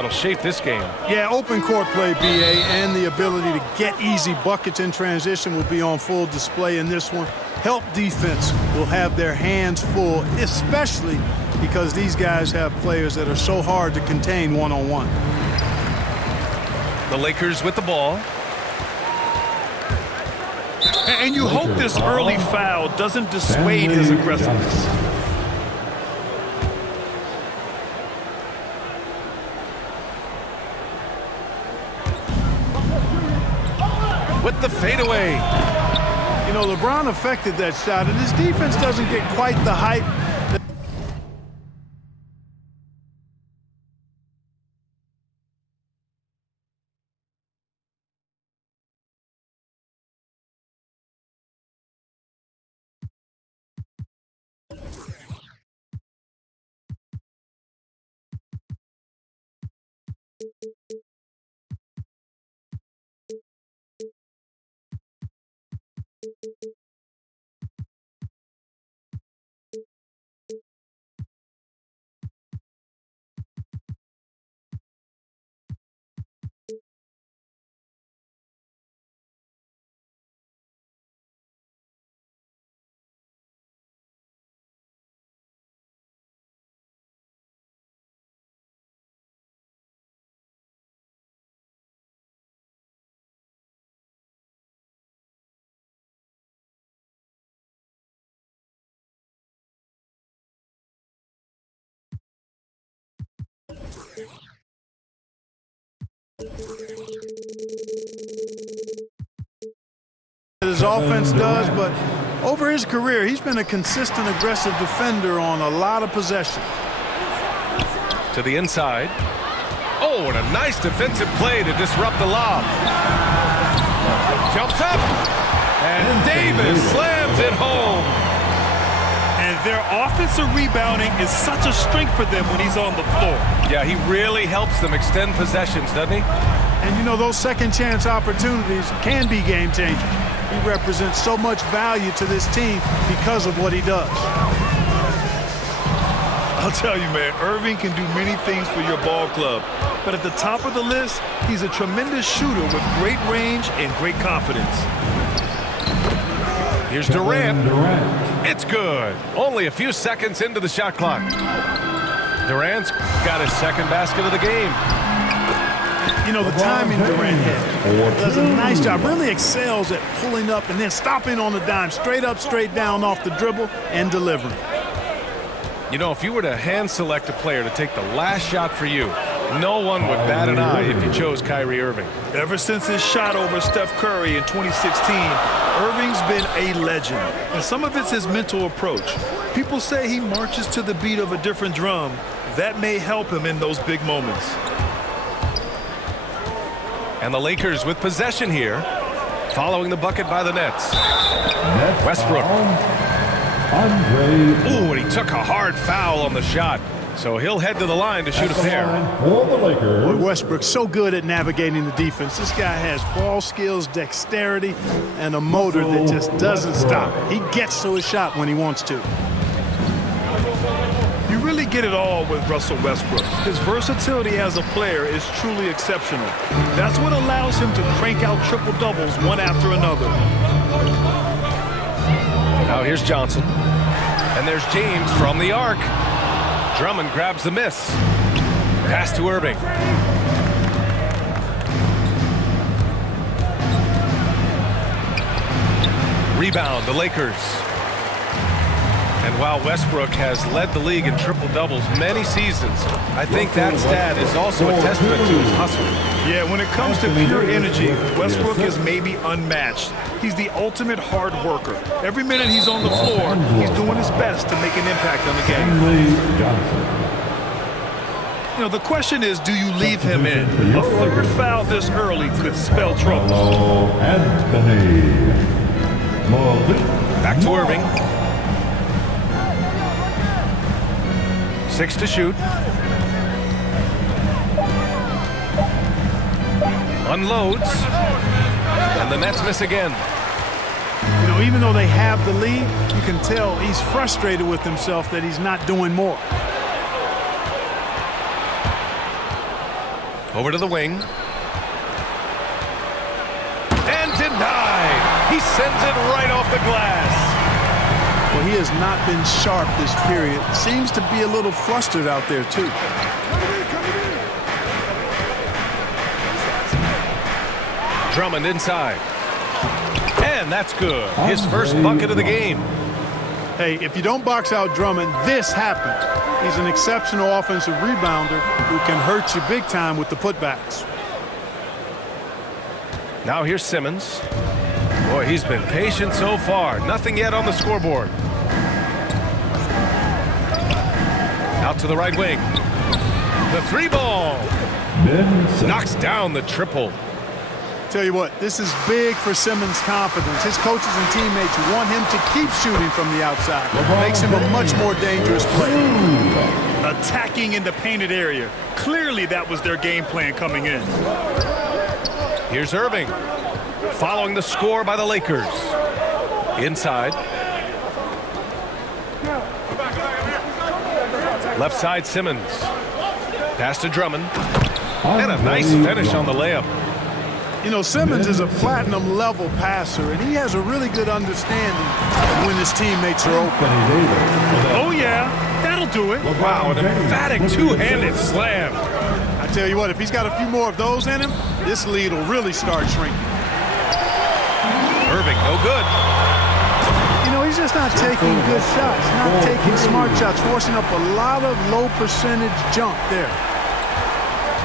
It'll shape this game. Yeah, open court play, BA, and the ability to get easy buckets in transition will be on full display in this one. Help defense will have their hands full, especially because these guys have players that are so hard to contain one-on-one. The Lakers with the ball. And you hope this early foul doesn't dissuade his aggressiveness. With the fadeaway. You know, LeBron affected that shot, and his defense doesn't get quite the hype. His offense does, but over his career, he's been a consistent, aggressive defender on a lot of possession. To the inside. Oh, and a nice defensive play to disrupt the lob. Jumps up, and Davis slams it home. And their offensive rebounding is such a strength for them when he's on the floor. Yeah, he really helps them extend possessions, doesn't he? And you know, those second chance opportunities can be game changers. He represents so much value to this team because of what he does. I'll tell you, man, Irving can do many things for your ball club. But at the top of the list, he's a tremendous shooter with great range and great confidence. Here's Durant. It's good. Only a few seconds into the shot clock. Durant's got his second basket of the game. You know, the timing Durant has does a nice job, really excels at pulling up and then stopping on the dime, straight up, straight down off the dribble and delivering. You know, if you were to hand select a player to take the last shot for you, no one would bat an eye if you chose Kyrie Irving. Ever since his shot over Steph Curry in 2016, Irving's been a legend. And some of it's his mental approach. People say he marches to the beat of a different drum. That may help him in those big moments. And the Lakers with possession here, following the bucket by the Nets. Westbrook. Ooh, and he took a hard foul on the shot. So he'll head to the line to shoot a pair. Boy, Westbrook's so good at navigating the defense. This guy has ball skills, dexterity, and a motor that just doesn't stop. He gets to his shot when he wants to. You really get it all with Russell Westbrook. His versatility as a player is truly exceptional. That's what allows him to crank out triple-doubles one after another. Now here's Johnson. And there's James from the arc. Drummond grabs the miss. Pass to Irving. Rebound, the Lakers. And while Westbrook has led the league in triple-doubles many seasons, I think that stat is also a testament to his hustle. Yeah, when it comes to pure energy, Westbrook is maybe unmatched. He's the ultimate hard worker. Every minute he's on the floor, he's doing his best to make an impact on the game. You know, the question is, do you leave him in? A third foul this early could spell trouble. Back to Irving. 6 to shoot. Unloads. And the Nets miss again. You know, even though they have the lead, you can tell he's frustrated with himself that he's not doing more. Over to the wing. And denied. He sends it right off the glass. Well, he has not been sharp this period. Seems to be a little flustered out there, too. Drummond inside. And that's good. His first bucket of the game. Hey, if you don't box out Drummond, this happens. He's an exceptional offensive rebounder who can hurt you big time with the putbacks. Now here's Simmons. Boy, he's been patient so far. Nothing yet on the scoreboard. Out to the right wing. The three ball. Knocks down the triple. Tell you what, this is big for Simmons' confidence. His coaches and teammates want him to keep shooting from the outside. Makes him a much more dangerous player. Attacking in the painted area. Clearly that was their game plan coming in. Here's Irving. Following the score by the Lakers. Inside. Left side Simmons. Pass to Drummond. And a nice finish on the layup. You know, Simmons is a platinum-level passer, and he has a really good understanding of when his teammates are open. Oh, yeah. That'll do it. Wow, an emphatic two-handed slam. I tell you what, if he's got a few more of those in him, this lead will really start shrinking. Irving, no good. You know, he's just not taking good shots, not taking smart shots, forcing up a lot of low-percentage jump there.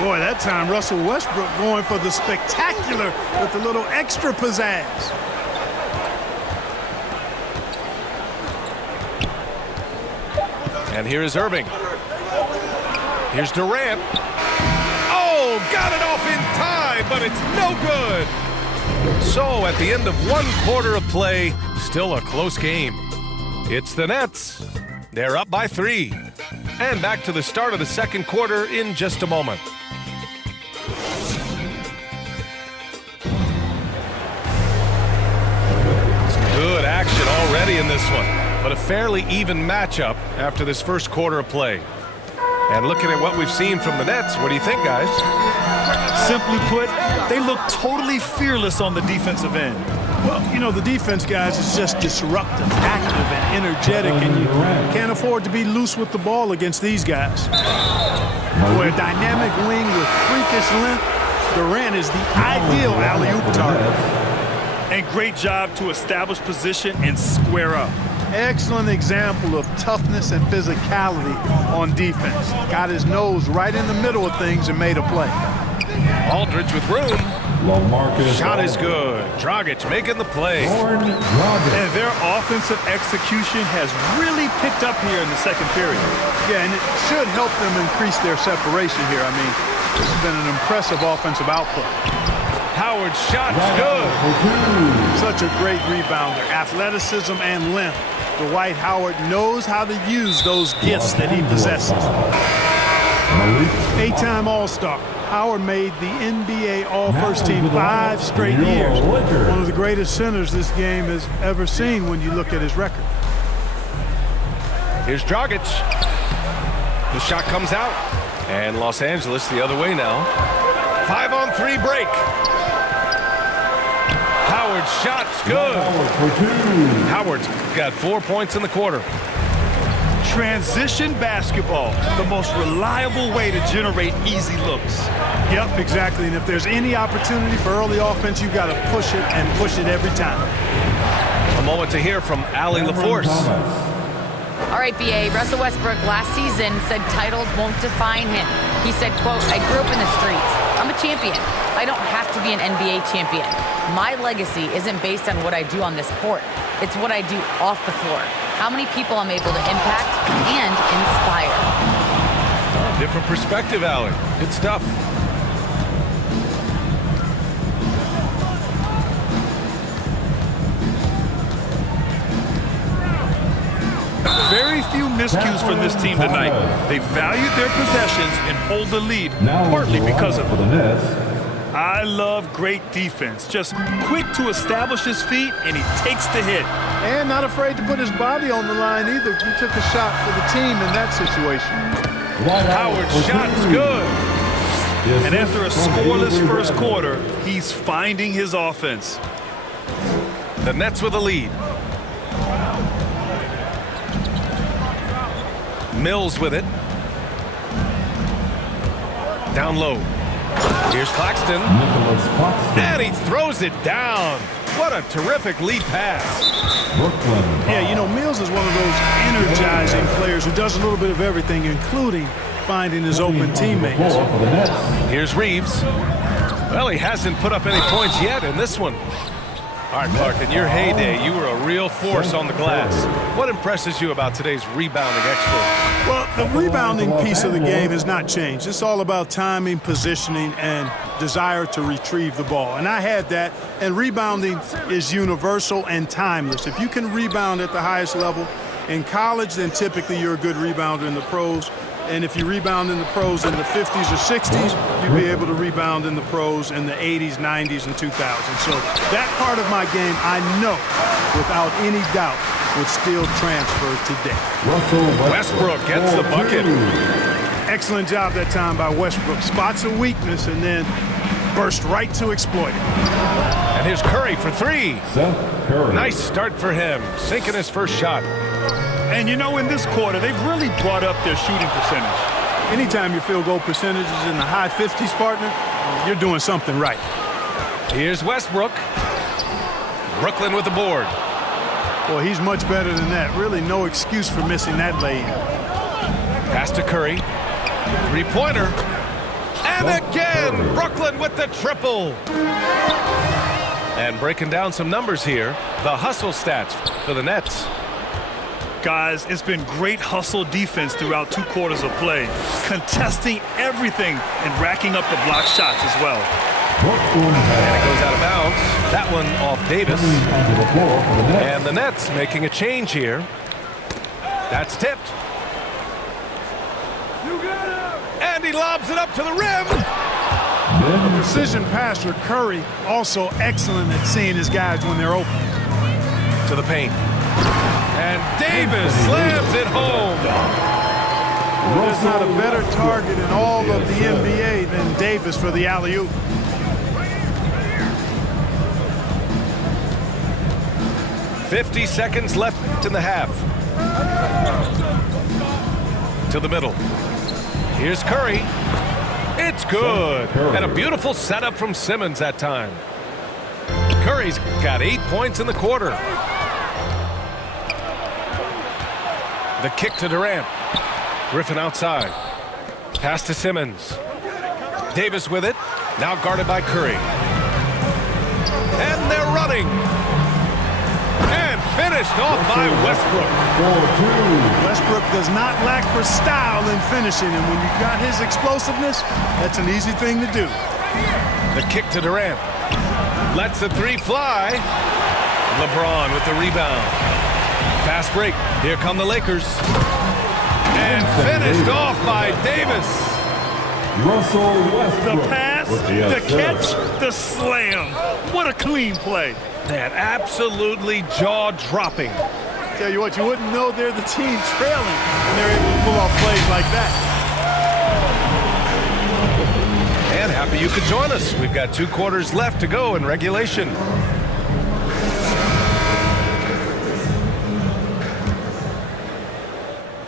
Boy, that time Russell Westbrook going for the spectacular with a little extra pizzazz. And here is Irving. Here's Durant. Oh, got it off in time, but it's no good. So at the end of one quarter of play, still a close game. It's the Nets. They're up by 3. And back to the start of the second quarter in just a moment. Good action already in this one, but a fairly even matchup after this first quarter of play. And looking at what we've seen from the Nets, what do you think, guys? Simply put, they look totally fearless on the defensive end. Well, you know, the defense, guys, is just disruptive, active, and energetic, and you can't afford to be loose with the ball against these guys. Boy, a dynamic wing with freakish length. Durant is the ideal alley-oop target. And great job to establish position and square up. Excellent example of toughness and physicality on defense. Got his nose right in the middle of things and made a play. Aldridge with room. Shot is good. Dragic making the play. And their offensive execution has really picked up here in the second period. Yeah, and it should help them increase their separation here. I mean, this has been an impressive offensive output. Howard's shot's good. Such a great rebounder, athleticism and length. Dwight Howard knows how to use those gifts that he possesses. 8-time All-Star. Howard made the NBA All-First Team 5 straight years. One of the greatest centers this game has ever seen when you look at his record. Here's Dragic. The shot comes out. And Los Angeles the other way now. 5-on-3 break. Howard's shot's good. Howard's got 4 points in the quarter. Transition basketball, the most reliable way to generate easy looks. Yep, exactly. And if there's any opportunity for early offense, you've got to push it and push it every time. A moment to hear from Allie LaForce. All right, BA, Russell Westbrook last season said titles won't define him. He said, quote, I grew up in the streets. I'm a champion. I don't have to be an NBA champion. My legacy isn't based on what I do on this court. It's what I do off the floor. How many people I'm able to impact and inspire. Different perspective, Allie. Good stuff. Very few miscues from this team tonight. They valued their possessions and hold the lead, partly because of it. I love great defense. Just quick to establish his feet, and he takes the hit. And not afraid to put his body on the line either. He took a shot for the team in that situation. Howard's shot's good. And after a scoreless first quarter, he's finding his offense. The Nets with a lead. Mills with it. Down low. Here's Claxton. And he throws it down. What a terrific lead pass. Yeah, you know, Mills is one of those energizing players who does a little bit of everything, including finding his open teammates. Here's Reeves. Well, he hasn't put up any points yet in this one. All right, Clark, in your heyday, you were a real force on the glass. What impresses you about today's rebounding exploits? Well, the rebounding piece of the game has not changed. It's all about timing, positioning, and desire to retrieve the ball. And I had that, and rebounding is universal and timeless. If you can rebound at the highest level in college, then typically you're a good rebounder in the pros. And if you rebound in the pros in the 50s or 60s, you'll be able to rebound in the pros in the 80s, 90s, and 2000s. So that part of my game, I know, without any doubt, would still transfer today. Westbrook gets the bucket. Excellent job that time by Westbrook. Spots a weakness and then burst right to exploit it. And here's Curry for three. Nice start for him, sinking his first shot. And you know, in this quarter, they've really brought up their shooting percentage. Anytime your field goal percentage is in the high 50s, partner, you're doing something right. Here's Westbrook. Brooklyn with the board. Boy, he's much better than that. Really no excuse for missing that lay-in. Pass to Curry. Three-pointer. And again, Brooklyn with the triple. And breaking down some numbers here, the hustle stats for the Nets. Guys, it's been great hustle defense throughout 2 quarters of play, contesting everything and racking up the block shots as well. And it goes out of bounds. That one off Davis. And the Nets making a change here. That's tipped. And he lobs it up to the rim. A precision passer, Curry, also excellent at seeing his guys when they're open. To the paint. And Davis slams it home. There's not a better target in all of the NBA than Davis for the alley-oop. .50 seconds left in the half. To the middle. Here's Curry. It's good. And a beautiful setup from Simmons that time. Curry's got 8 points in the quarter. The kick to Durant. Griffin outside. Pass to Simmons. Davis with it. Now guarded by Curry. And they're running. And finished off by Westbrook. Westbrook does not lack for style in finishing, and when you've got his explosiveness, that's an easy thing to do. The kick to Durant. Lets the three fly. LeBron with the rebound. Fast break. Here come the Lakers. And finished off by Davis. The pass, the catch, the slam. What a clean play. Man, absolutely jaw-dropping. Tell you what, you wouldn't know they're the team trailing when they're able to pull off plays like that. And happy you could join us. We've got 2 quarters left to go in regulation.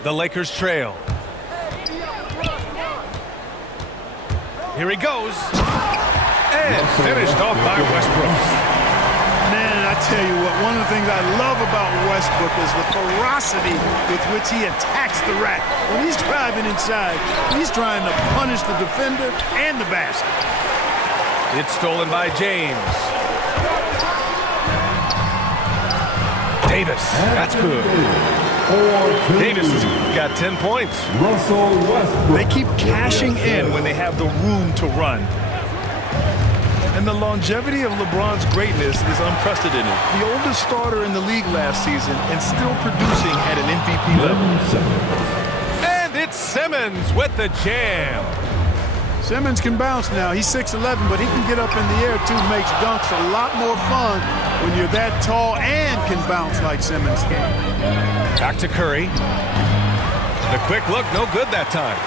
The Lakers trail. Here he goes. And finished off by Westbrook. Man, I tell you what, one of the things I love about Westbrook is the ferocity with which he attacks the rack. When he's driving inside, he's trying to punish the defender and the basket. It's stolen by James. Davis, that's good. Davis has got 10 points. They keep cashing in when they have the room to run. And the longevity of LeBron's greatness is unprecedented. The oldest starter in the league last season and still producing at an MVP level. And it's Simmons with the jam. Simmons can bounce now. He's 6'11", but he can get up in the air, too. Makes dunks a lot more fun when you're that tall and can bounce like Simmons can. Back to Curry. The quick look, no good that time.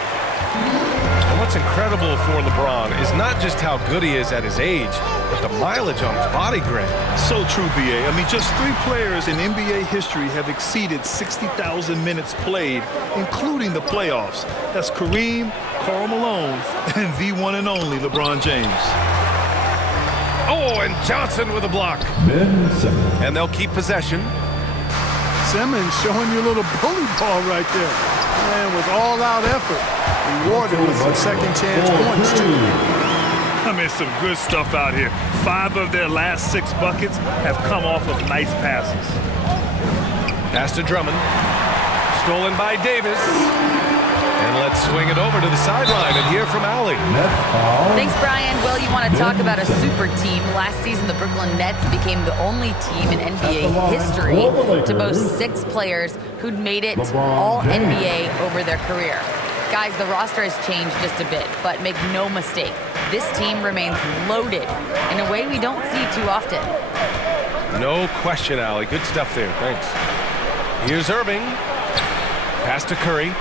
what's incredible for LeBron is not just how good he is at his age, but the mileage on his body grid. So true, BA. I mean, just 3 players in NBA history have exceeded 60,000 minutes played, including the playoffs. That's Kareem, Karl Malone, and the one and only LeBron James. Oh, and Johnson with a block. And they'll keep possession. Simmons showing you a little bully ball right there. And with all-out effort, rewarded with some second-chance points, too. I mean, some good stuff out here. 5 of their last 6 buckets have come off of nice passes. Pass to Drummond. Stolen by Davis. And let's swing it over to the sideline and hear from Allie. Thanks, Brian. Well, you want to talk about a super team. Last season, the Brooklyn Nets became the only team in NBA history to boast 6 players who'd made it all NBA over their career. Guys, the roster has changed just a bit, but make no mistake, this team remains loaded in a way we don't see too often. No question, Allie. Good stuff there. Thanks. Here's Irving. Pass to Curry.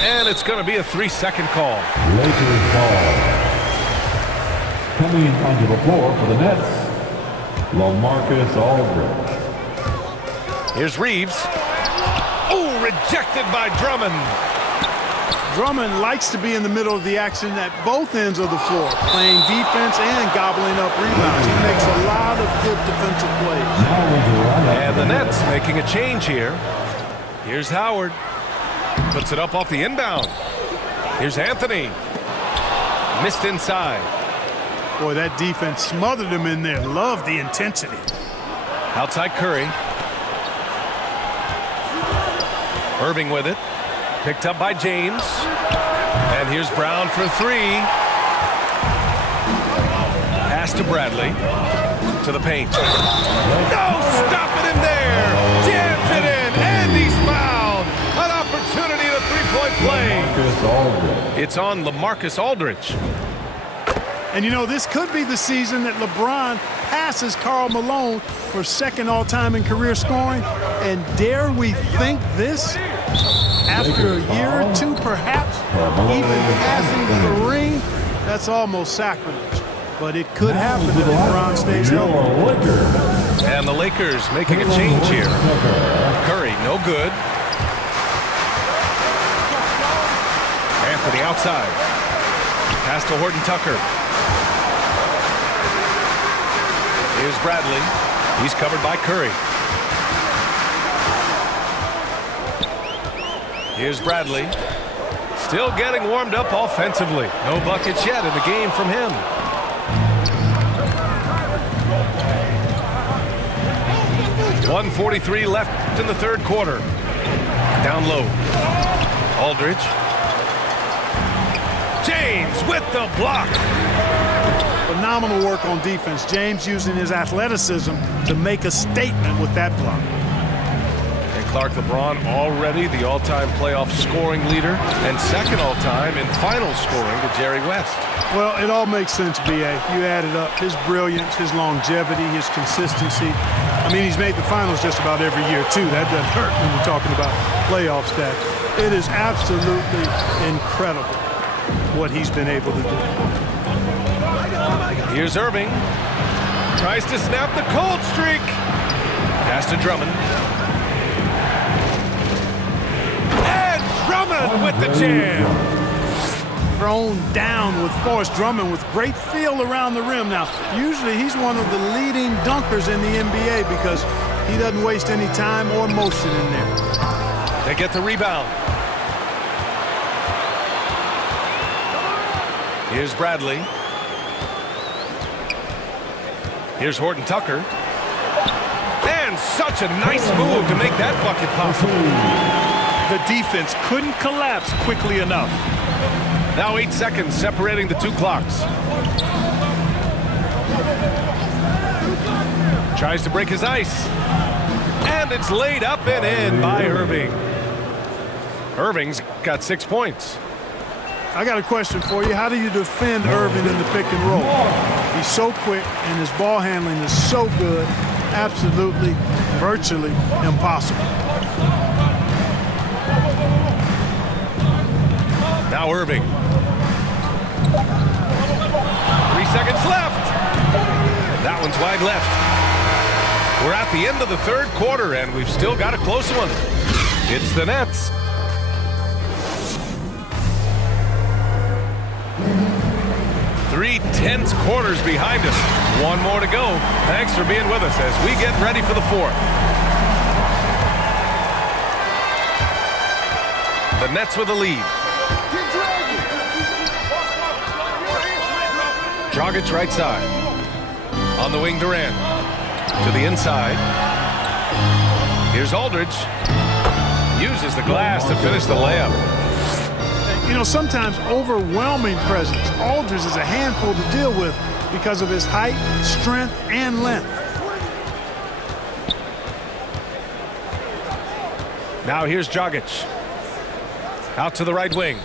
And it's going to be a 3-second call. Lakers ball. Coming onto the floor for the Nets, LaMarcus Aldridge. Here's Reeves. Oh, rejected by Drummond. Drummond likes to be in the middle of the action at both ends of the floor, playing defense and gobbling up rebounds. He makes a lot of good defensive plays. And the Nets making a change here. Here's Howard. Puts it up off the inbound. Here's Anthony. Missed inside. Boy, that defense smothered him in there. Love the intensity. Outside Curry. Irving with it. Picked up by James. And here's Brown for 3. Pass to Bradley. To the paint. No, stopping him there. Jams it in. And he's fouled. An opportunity at a 3-point play. It's on LaMarcus Aldridge. And you know, this could be the season that LeBron passes Karl Malone for 2nd all-time in career scoring. And dare we think this? After a year or 2, perhaps, even passing Kareem, that's almost sacrilege. But it could happen if LeBron stays healthy. And the Lakers making a change here. Curry, no good. Anthony outside. Pass to Horton Tucker. Here's Bradley. He's covered by Curry. Here's Bradley. Still getting warmed up offensively. No buckets yet in the game from him. .143 left in the 3rd quarter. Down low. Aldridge. James with the block. Phenomenal work on defense. James using his athleticism to make a statement with that block. And Clark, LeBron already the all-time playoff scoring leader and 2nd all-time in final scoring to Jerry West. Well, it all makes sense, B.A. You add it up. His brilliance, his longevity, his consistency. I mean, he's made the finals just about every year, too. That doesn't hurt when we're talking about playoff stats. It is absolutely incredible what he's been able to do. Here's Irving. Tries to snap the cold streak. Pass to Drummond. And Drummond with the jam. Thrown down with force. Drummond with great feel around the rim. Now, usually he's one of the leading dunkers in the NBA because he doesn't waste any time or motion in there. They get the rebound. Here's Bradley. Here's Horton Tucker. And such a nice move to make that bucket possible. The defense couldn't collapse quickly enough. Now 8 seconds separating the 2 clocks. Tries to break his ice. And it's laid up and in by Irving. Irving's got 6 points. I got a question for you. How do you defend Irving in the pick and roll? He's so quick and his ball handling is so good. Absolutely, virtually impossible. Now Irving. 3 seconds left. That one's wide left. We're at the end of the third quarter, and we've still got a close one. It's the Nets. Three tense quarters behind us. One more to go. Thanks for being with us as we get ready for the fourth. The Nets with a lead. Dragic right side. On the wing, Durant. To the inside. Here's Aldridge. Uses the glass to finish the layup. You know, sometimes overwhelming presence. Aldridge is a handful to deal with because of his height, strength, and length. Now here's Dragic. Out to the right wing.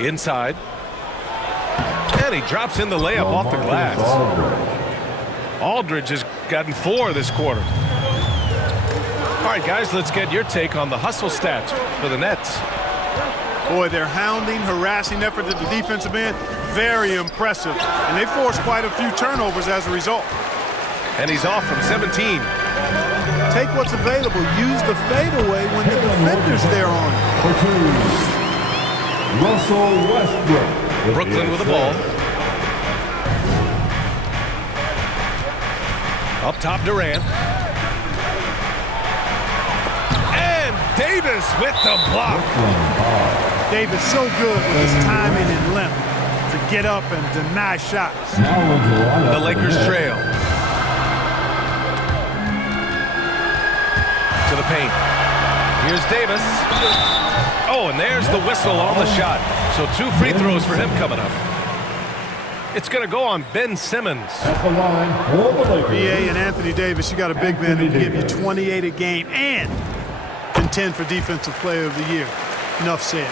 Inside. And he drops in the layup off the glass. Aldridge has gotten 4 this quarter. All right, guys, let's get your take on the hustle stats for the Nets. Boy, their hounding, harassing effort at the defensive end, very impressive. And they forced quite a few turnovers as a result. And he's off from 17. Take what's available. Use the fadeaway when the defender's there on it. For 2, Russell Westbrook. Brooklyn with the ball. Up top, Durant. And Davis with the block. Davis so good with his timing and length to get up and deny shots. The Lakers trail. To the paint. Here's Davis. Oh, and there's the whistle on the shot. So 2 free throws for him coming up. It's going to go on Ben Simmons. At the line for the Lakers. BA and Anthony Davis, you got a big man who can give you 28 a game and contend for Defensive Player of the Year. Enough said.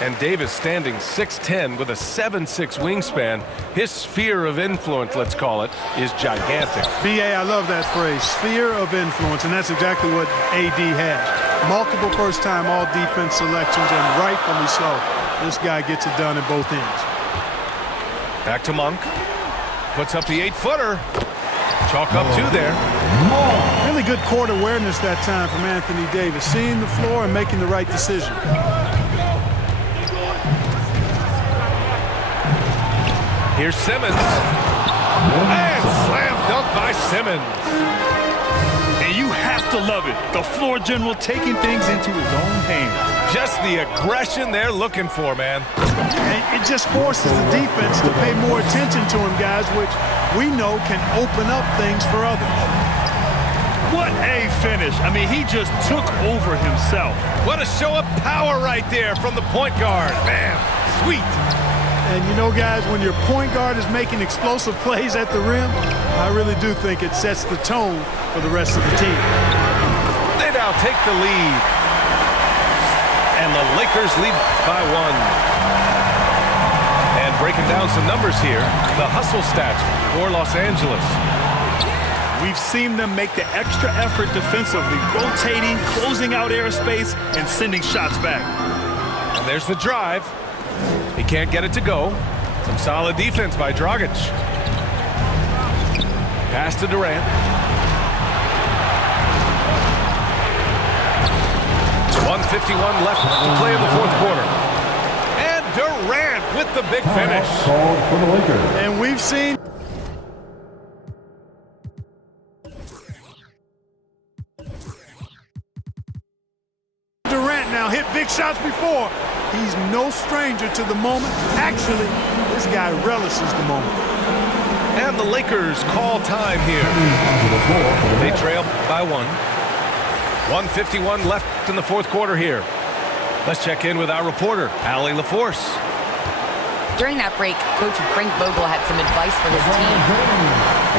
And Davis standing 6'10" with a 7'6" wingspan. His sphere of influence, let's call it, is gigantic. BA, I love that phrase, sphere of influence, and that's exactly what AD has. Multiple first-time all-defense selections, and rightfully so. This guy gets it done at both ends. Back to Monk. Puts up the 8-footer. Chalk up 2 there. Really good court awareness that time from Anthony Davis, seeing the floor and making the right decision. Here's Simmons. And slam dunk by Simmons. And you have to love it. The floor general taking things into his own hands. Just the aggression they're looking for, man. And it just forces the defense to pay more attention to him, guys, which we know can open up things for others. What a finish. I mean, he just took over himself. What a show of power right there from the point guard. Man, sweet. And you know, guys, when your point guard is making explosive plays at the rim, I really do think it sets the tone for the rest of the team. They now take the lead. And the Lakers lead by 1. And breaking down some numbers here, the hustle stats for Los Angeles. We've seen them make the extra effort defensively, rotating, closing out airspace, and sending shots back. And there's the drive. He can't get it to go. Some solid defense by Dragic. Pass to Durant. 1:51 left to play in the fourth quarter. And Durant with the big finish. Called for the Lakers. And we've seen Durant now hit big shots before. He's no stranger to the moment. Actually, this guy relishes the moment. And the Lakers call time here. They trail by 1. 1:51 left in the fourth quarter here. Let's check in with our reporter, Allie LaForce. During that break, Coach Frank Vogel had some advice for his team.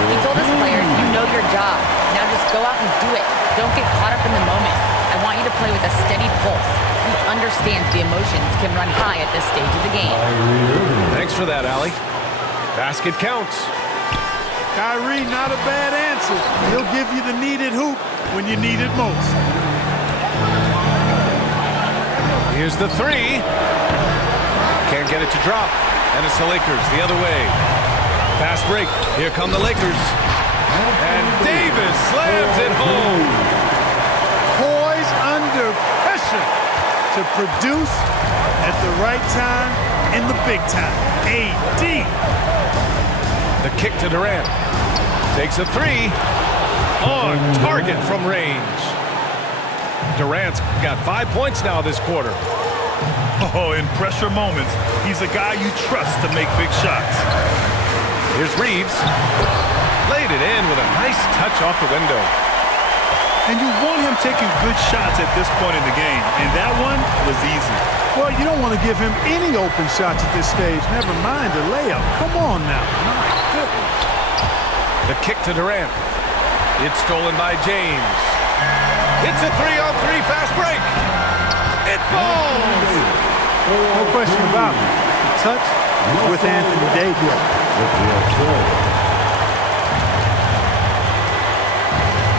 He told his players, you know your job. Now just go out and do it. Don't get caught up in the moment. I want you to play with a steady pulse. He understands the emotions can run high at this stage of the game. Thanks for that, Allie. Basket counts. Kyrie, not a bad answer. He'll give you the needed hoop when you need it most. Here's the three. Can't get it to drop. And it's the Lakers the other way. Fast break. Here come the Lakers. And Davis slams it home. Poised under pressure to produce at the right time in the big time. AD. The kick to Durant. Takes a three. On target from range. Durant's got 5 points now this quarter. Oh, in pressure moments, he's a guy you trust to make big shots. Here's Reeves. Laid it in with a nice touch off the window. And you want him taking good shots at this point in the game, and that one was easy. Well, you don't want to give him any open shots at this stage. Never mind a layup. Come on now. My goodness. The kick to Durant. It's stolen by James. It's a 3-on-3 fast break. It falls. No question about it. The touch with Anthony Davis.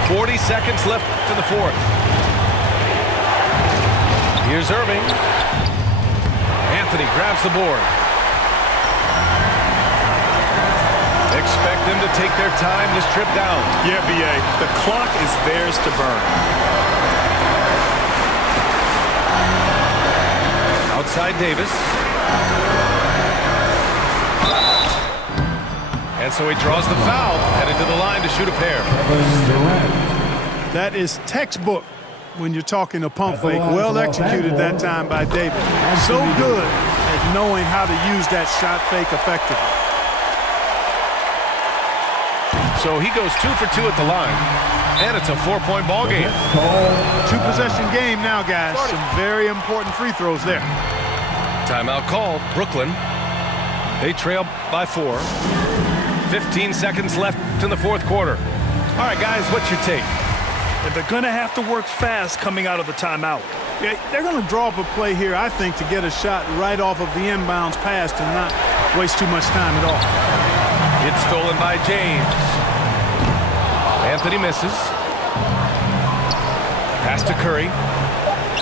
40 seconds left to the fourth. Here's Irving. Anthony grabs the board. Expect them to take their time this trip down. Yeah, B.A., the clock is theirs to burn. Outside Davis. And so he draws the foul, headed to the line to shoot a pair. That is textbook when you're talking a pump fake. Well executed that time by Davis. So good at knowing how to use that shot fake effectively. So he goes 2 for 2 at the line, and it's a 4-point ball game. 2-possession game now, guys. Some very important free throws there. Timeout called. Brooklyn. They trail by 4. 15 seconds left in the fourth quarter. All right, guys, what's your take? And they're going to have to work fast coming out of the timeout. Yeah, they're going to draw up a play here, I think, to get a shot right off of the inbounds pass and not waste too much time at all. It's stolen by James. Anthony misses. Pass to Curry.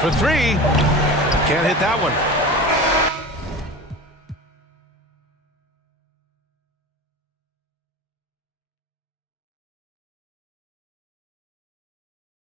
For 3. Can't hit that one.